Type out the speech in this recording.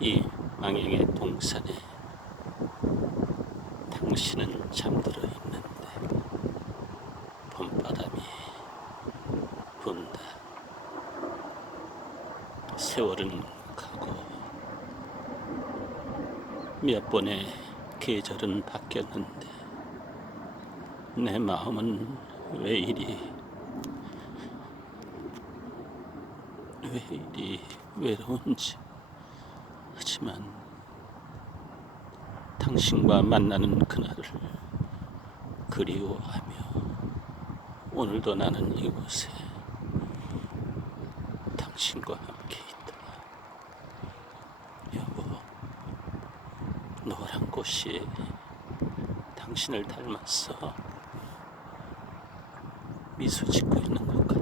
이 망령의 동산에 당신은 잠들어 있는데 봄바람이 분다. 세월은 가고 몇 번의 계절은 바뀌었는데 내 마음은 왜 이리 왜 이리 외로운지 하지만 당신과 만나는 그날을 그리워하며 오늘도 나는 이곳에 당신과 함께 있다. 여보, 노란 꽃이 당신을 닮았어. 미소 짓고 있는 것